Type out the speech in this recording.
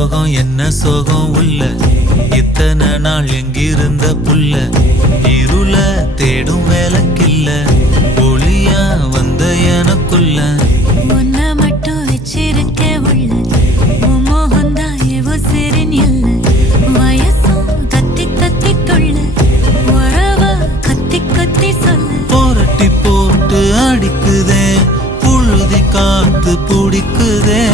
சோகம் என்ன சோகம் உள்ள இத்தனை நாள் எங்கிருந்த புல்ல இருள தேடும் வேலைக்கில்ல ஒளியா வந்த எனக்குள்ள உன்னை மட்டும் வச்சிருக்க உள்ள மோகந்தான் எவோ சிறின் இல்ல வயசும் கத்தி கத்தி கொள்ள உறவ கத்தி கத்தி சொல்ல போரட்டி போட்டு அடிக்குதே புழுதி காத்து பிடிக்குதே